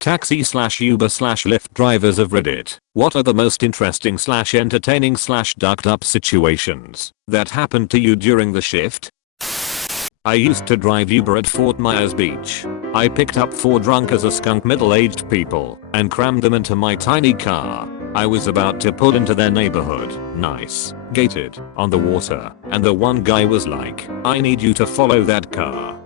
Taxi/Uber/Lyft drivers of Reddit, what are the most interesting entertaining/ducked up situations that happened to you during the shift? I used to drive Uber at Fort Myers Beach. I picked up 4 drunk as a skunk middle-aged people and crammed them into my tiny car. I was about to pull into their neighborhood, nice, gated, on the water, and the one guy was like, "I need you to follow that car."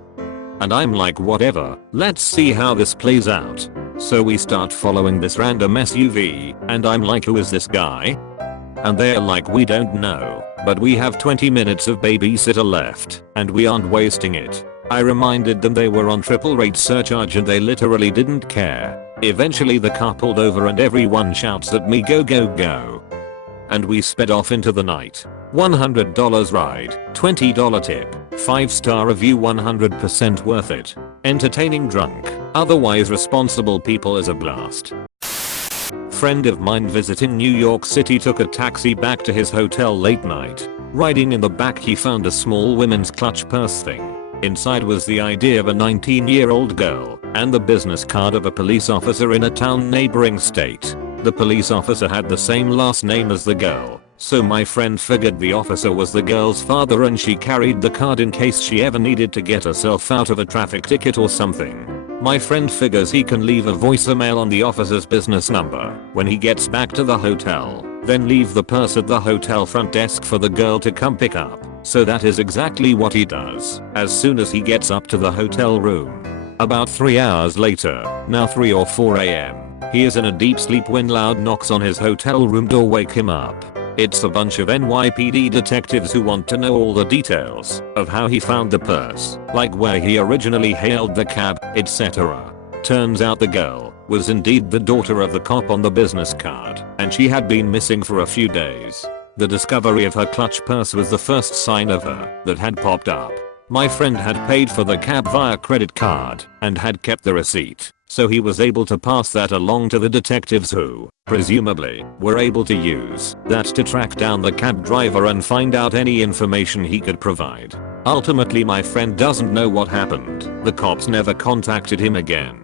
And I'm like, whatever, let's see how this plays out. So we start following this random SUV, and I'm like, who is this guy? And they're like, we don't know, but we have 20 minutes of babysitter left, and we aren't wasting it. I reminded them they were on triple rate surcharge and they literally didn't care. Eventually the car pulled over and everyone shouts at me, go go go. And we sped off into the night. $100 ride, $20 tip, 5-star review, 100% worth it. Entertaining drunk, otherwise responsible people is a blast. Friend of mine visiting New York City took a taxi back to his hotel late night. Riding in the back he found a small women's clutch purse thing. Inside was the ID of a 19-year-old girl and the business card of a police officer in a town neighboring state. The police officer had the same last name as the girl, so my friend figured the officer was the girl's father and she carried the card in case she ever needed to get herself out of a traffic ticket or something. My friend figures he can leave a voicemail on the officer's business number when he gets back to the hotel, then leave the purse at the hotel front desk for the girl to come pick up. So that is exactly what he does as soon as he gets up to the hotel room. About 3 hours later, now 3 or 4 am, he is in a deep sleep when loud knocks on his hotel room door wake him up. It's a bunch of NYPD detectives who want to know all the details of how he found the purse, like where he originally hailed the cab, etc. Turns out the girl was indeed the daughter of the cop on the business card, and she had been missing for a few days. The discovery of her clutch purse was the first sign of her that had popped up. My friend had paid for the cab via credit card and had kept the receipt, so he was able to pass that along to the detectives who, presumably, were able to use that to track down the cab driver and find out any information he could provide. Ultimately my friend doesn't know what happened. The cops never contacted him again.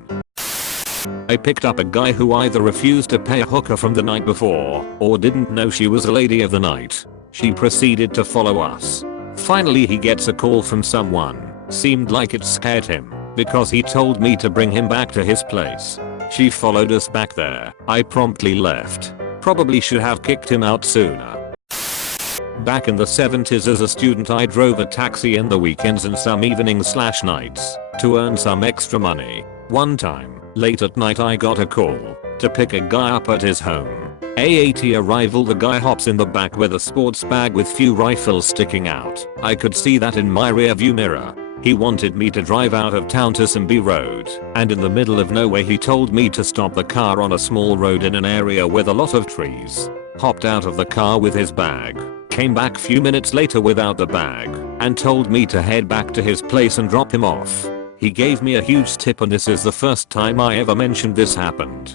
I picked up a guy who either refused to pay a hooker from the night before or didn't know she was a lady of the night. She proceeded to follow us. Finally he gets a call from someone. Seemed like it scared him because he told me to bring him back to his place. She followed us back there. I promptly left. Probably should have kicked him out sooner. Back in the 70s as a student I drove a taxi in the weekends and some evenings/nights to earn some extra money. One time, late at night I got a call to pick a guy up at his home. AAT arrival, the guy hops in the back with a sports bag with few rifles sticking out. I could see that in my rearview mirror. He wanted me to drive out of town to some B road, and in the middle of nowhere he told me to stop the car on a small road in an area with a lot of trees. Hopped out of the car with his bag, came back few minutes later without the bag, and told me to head back to his place and drop him off. He gave me a huge tip and this is the first time I ever mentioned this happened.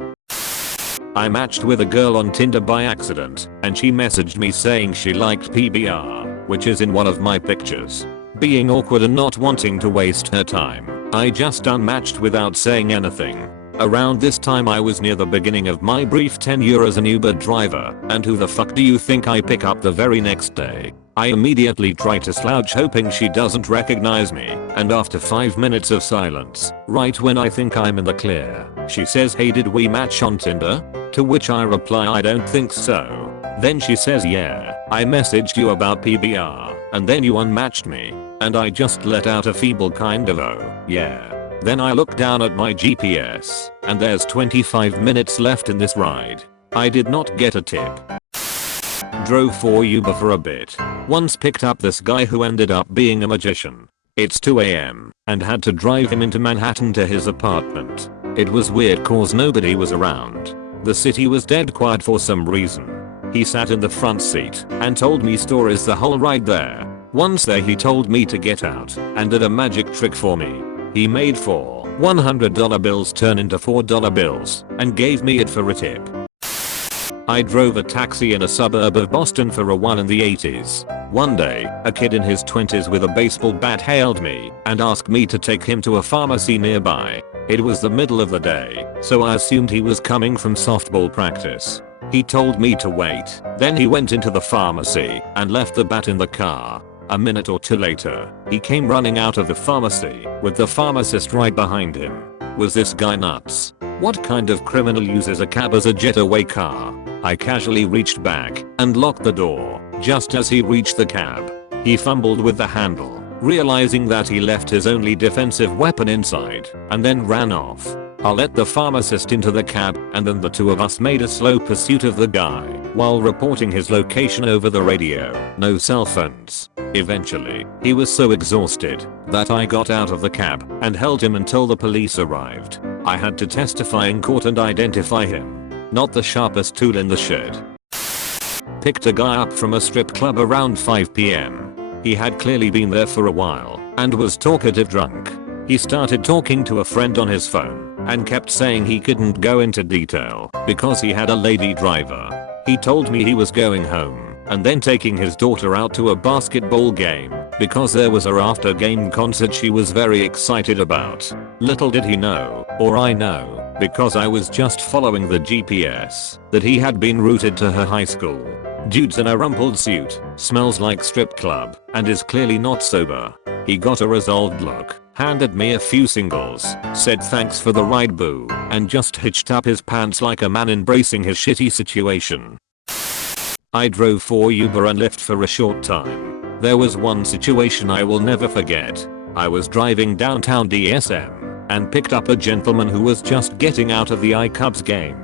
I matched with a girl on Tinder by accident and she messaged me saying she liked PBR, which is in one of my pictures. Being awkward and not wanting to waste her time, I just unmatched without saying anything. Around this time I was near the beginning of my brief tenure as an Uber driver, and who the fuck do you think I pick up the very next day? I immediately try to slouch hoping she doesn't recognize me, and after 5 minutes of silence, right when I think I'm in the clear, she says, "Hey, did we match on Tinder?" To which I reply, "I don't think so." Then she says, "Yeah, I messaged you about PBR, and then you unmatched me." And I just let out a feeble kind of "oh, yeah." Then I look down at my GPS, and there's 25 minutes left in this ride. I did not get a tip. Drove for Uber for a bit. Once picked up this guy who ended up being a magician. It's 2 am, and had to drive him into Manhattan to his apartment. It was weird cause nobody was around. The city was dead quiet for some reason. He sat in the front seat and told me stories the whole ride there. Once there he told me to get out and did a magic trick for me. He made 4 $100 bills turn into $4 bills and gave me it for a tip. I drove a taxi in a suburb of Boston for a while in the 80s. One day, a kid in his 20s with a baseball bat hailed me and asked me to take him to a pharmacy nearby. It was the middle of the day, so I assumed he was coming from softball practice. He told me to wait, then he went into the pharmacy and left the bat in the car. A minute or two later, he came running out of the pharmacy with the pharmacist right behind him. Was this guy nuts? What kind of criminal uses a cab as a getaway car? I casually reached back and locked the door. Just as he reached the cab, he fumbled with the handle, realizing that he left his only defensive weapon inside, and then ran off. I let the pharmacist into the cab, and then the two of us made a slow pursuit of the guy while reporting his location over the radio. No cell phones. Eventually, he was so exhausted that I got out of the cab and held him until the police arrived. I had to testify in court and identify him. Not the sharpest tool in the shed. Picked a guy up from a strip club around 5 PM. He had clearly been there for a while and was talkative drunk. He started talking to a friend on his phone and kept saying he couldn't go into detail because he had a lady driver. He told me he was going home and then taking his daughter out to a basketball game because there was a after game concert she was very excited about. Little did he know, or I know, because I was just following the GPS, that he had been routed to her high school. Dude's in a rumpled suit, smells like strip club, and is clearly not sober. He got a resolved look, handed me a few singles, said thanks for the ride boo, and just hitched up his pants like a man embracing his shitty situation. I drove for Uber and Lyft for a short time. There was one situation I will never forget. I was driving downtown DSM and picked up a gentleman who was just getting out of the Cubs game.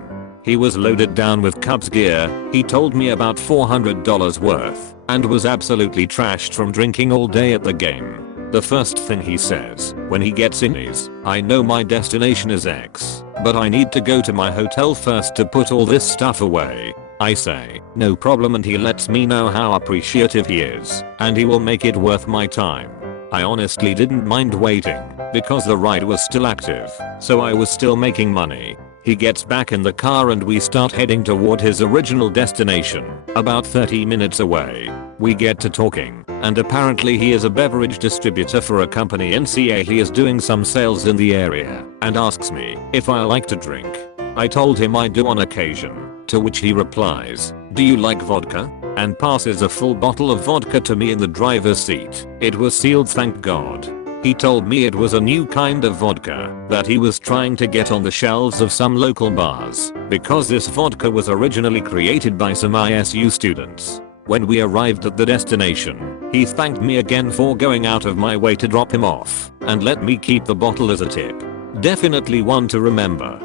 He was loaded down with Cubs gear, he told me about $400 worth, and was absolutely trashed from drinking all day at the game. The first thing he says when he gets in is, "I know my destination is X, but I need to go to my hotel first to put all this stuff away." I say, "No problem," and he lets me know how appreciative he is, and he will make it worth my time. I honestly didn't mind waiting, because the ride was still active, so I was still making money. He gets back in the car and we start heading toward his original destination, about 30 minutes away. We get to talking, and apparently he is a beverage distributor for a company in CA. He is doing some sales in the area, and asks me if I like to drink. I told him I do on occasion, to which he replies, "Do you like vodka?" and passes a full bottle of vodka to me in the driver's seat. It was sealed, thank God. He told me it was a new kind of vodka that he was trying to get on the shelves of some local bars, because this vodka was originally created by some ISU students. When we arrived at the destination, he thanked me again for going out of my way to drop him off, and let me keep the bottle as a tip. Definitely one to remember.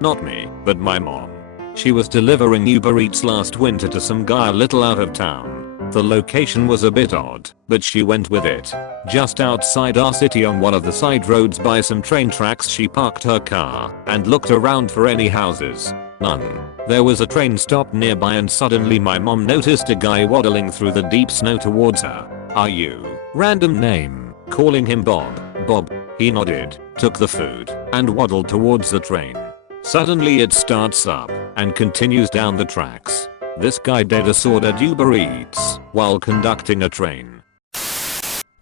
Not me, but my mom. She was delivering Uber Eats last winter to some guy a little out of town. The location was a bit odd, but she went with it. Just outside our city on one of the side roads by some train tracks, she parked her car and looked around for any houses. None. There was a train stop nearby and suddenly my mom noticed a guy waddling through the deep snow towards her. "Are you?" Random name. Calling him Bob. "Bob." He nodded, took the food, and waddled towards the train. Suddenly it starts up and continues down the tracks. This guy dead ass ordered Uber Eats while conducting a train.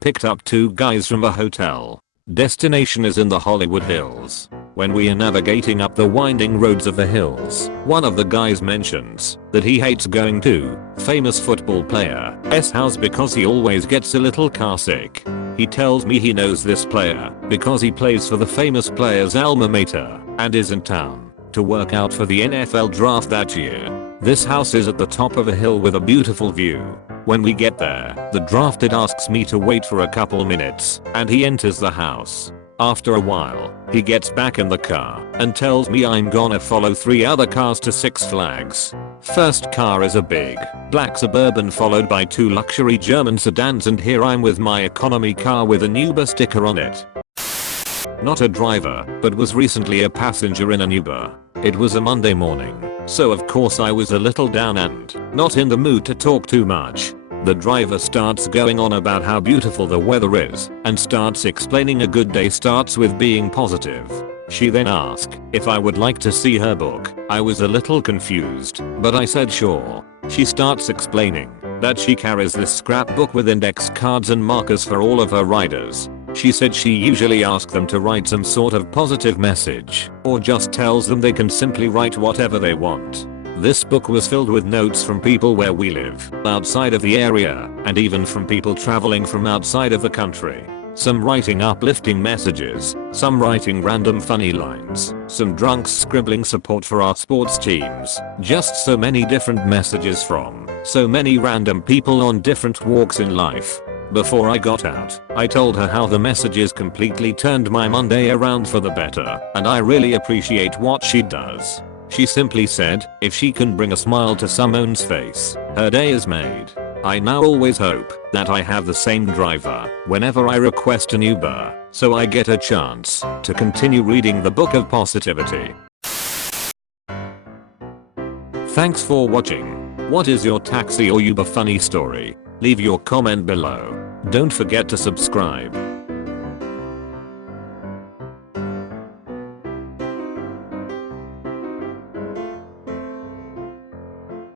Picked up two guys from a hotel. Destination is in the Hollywood Hills. When we are navigating up the winding roads of the hills, one of the guys mentions that he hates going to famous football player's house because he always gets a little car sick. He tells me he knows this player because he plays for the famous player's alma mater and is in town to work out for the NFL draft that year. This house is at the top of a hill with a beautiful view. When we get there, the drafted asks me to wait for a couple minutes, and he enters the house. After a while, he gets back in the car and tells me I'm gonna follow 3 other cars to Six Flags. First car is a big, black Suburban followed by 2 luxury German sedans, and here I'm with my economy car with an Uber sticker on it. Not a driver, but was recently a passenger in an Uber. It was a Monday morning, so of course I was a little down and not in the mood to talk too much. The driver starts going on about how beautiful the weather is and starts explaining a good day starts with being positive. She then asked if I would like to see her book. I was a little confused, but I said sure. She starts explaining that she carries this scrapbook with index cards and markers for all of her riders. She said she usually asks them to write some sort of positive message, or just tells them they can simply write whatever they want. This book was filled with notes from people where we live, outside of the area, and even from people traveling from outside of the country. Some writing uplifting messages, some writing random funny lines, some drunks scribbling support for our sports teams, just so many different messages from so many random people on different walks in life. Before I got out, I told her how the messages completely turned my Monday around for the better, and I really appreciate what she does. She simply said, if she can bring a smile to someone's face, her day is made. I now always hope that I have the same driver whenever I request an Uber, so I get a chance to continue reading the book of positivity. Thanks for watching. What is your taxi or Uber funny story? Leave your comment below. Don't forget to subscribe.